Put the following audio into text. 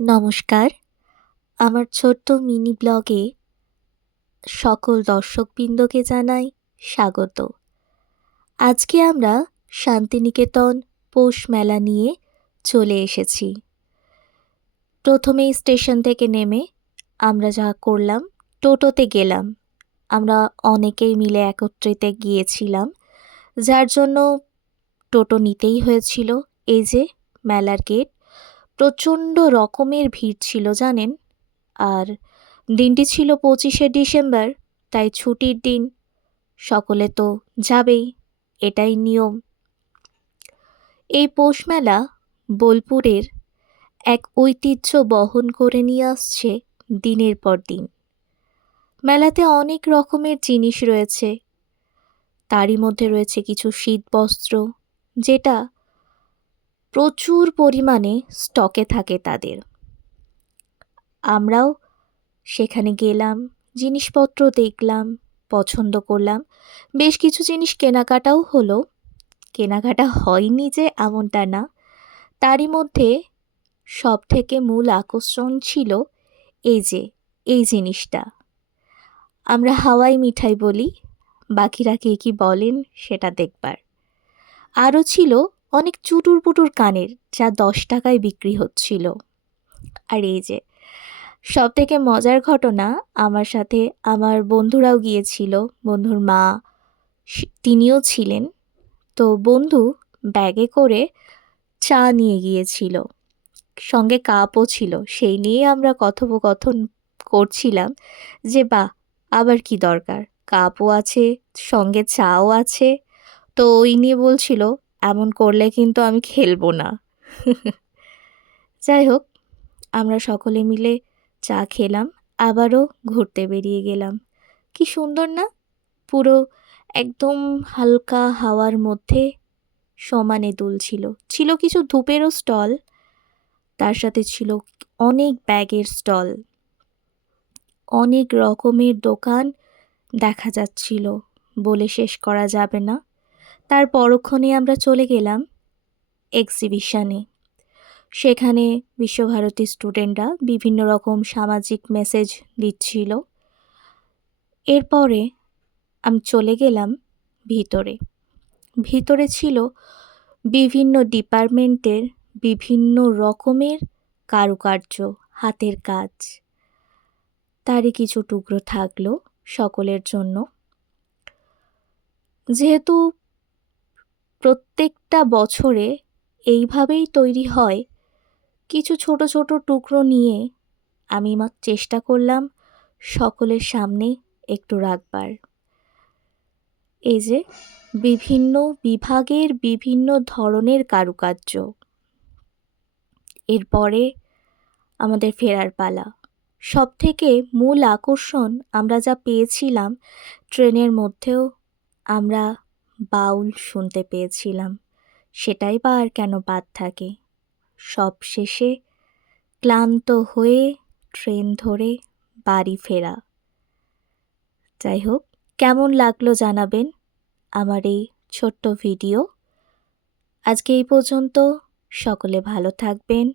নমস্কার। আমার ছোট্ট মিনি ব্লগে সকল দর্শকবৃন্দকে জানাই স্বাগত। আজকে আমরা শান্তিনিকেতন পৌষ মেলা নিয়ে চলে এসেছি। প্রথমেই স্টেশন থেকে নেমে আমরা যা করলাম, টোটোতে গেলাম। আমরা অনেকেই মিলে একত্রিত গিয়েছিলাম, যার জন্য টোটো নিতেই হয়েছিল। এই যে, মেলার গেট। প্রচণ্ড রকমের ভিড় ছিল, জানেন? আর দিনটি ছিল পঁচিশে ডিসেম্বর, তাই ছুটির দিন, সকলে তো যাবেই, এটাই নিয়ম। এই পৌষ মেলা বোলপুরের এক ঐতিহ্য বহন করে নিয়ে আসছে দিনের পর দিন। মেলাতে অনেক রকমের জিনিস রয়েছে। তারই মধ্যে রয়েছে কিছু শীতবস্ত্র, যেটা প্রচুর পরিমাণে স্টকে থাকে তাদের। আমরাও সেখানে গেলাম, জিনিসপত্র দেখলাম, পছন্দ করলাম। বেশ কিছু জিনিস কেনাকাটাও হলো। কেনাকাটা হয়নি যে এমনটা না। তারই মধ্যে সব থেকে মূল আকর্ষণ ছিল এই যে, এই জিনিসটা। আমরা হাওয়াই মিঠাই বলি, বাকিরা কে কী বলেন সেটা দেখবার। আরও ছিল অনেক চুটুর পুটুর কানের, যা দশ টাকায় বিক্রি হচ্ছিল। আর এই যে সব থেকে মজার ঘটনা আমার সাথে আমার বন্ধুরাও গিয়েছিল। বন্ধুর মা তিনিও ছিলেন। তো বন্ধু ব্যাগে করে চা নিয়ে গিয়েছিল। সঙ্গে কাপও ছিল। সেই নিয়ে আমরা কথোপকথন করছিলাম যে বা আবার কি দরকার? কাপও আছে, সঙ্গে চাও আছে। তো ওই নিয়ে বলছিল এমন করলে কিন্তু আমি খেলব না। যাই হোক, আমরা সকলে মিলে চা খেলাম, আবারও ঘুরতে বেরিয়ে গেলাম। কি সুন্দর না? পুরো একদম হালকা হাওয়ার মধ্যে সমানে দুলছিল ছিল কিছু ধূপেরও স্টল, তার সাথে ছিল অনেক ব্যাগের স্টল। অনেক রকমের দোকান দেখা যাচ্ছিল বলে শেষ করা যাবে না। তার পরক্ষণে আমরা চলে গেলাম এক্সিবিশানে সেখানে বিশ্বভারতী স্টুডেন্টরা বিভিন্ন রকম সামাজিক মেসেজ দিচ্ছিল। এরপরে আমি চলে গেলাম ভিতরে। ভিতরে ছিল বিভিন্ন ডিপার্টমেন্টের বিভিন্ন রকমের কারুকার্য, হাতের কাজ। তারই কিছু টুকরো থাকল সকলের জন্য। যেহেতু প্রত্যেকটা বছরে এইভাবেই তৈরি হয়। কিছু ছোট ছোট টুকরো নিয়ে আমি মা, চেষ্টা করলাম সকলের সামনে একটু রাখবার। এই যে, বিভিন্ন বিভাগের বিভিন্ন ধরনের কারুকার্য। এরপরে আমাদের ফেরার পালা। সব থেকে মূল আকর্ষণ আমরা যা পেয়েছিলাম ট্রেনের মধ্যেও, আমরা বাউল শুনতে পেয়েছিলাম। সেটাই বা আর কেন বাদ থাকে? সব শেষে ক্লান্ত হয়ে ট্রেন ধরে বাড়ি ফেরা। যাই হোক, কেমন লাগল জানাবেন আমার এই ছোট্ট ভিডিও। আজকে এই পর্যন্ত সকলে ভালো থাকবেন।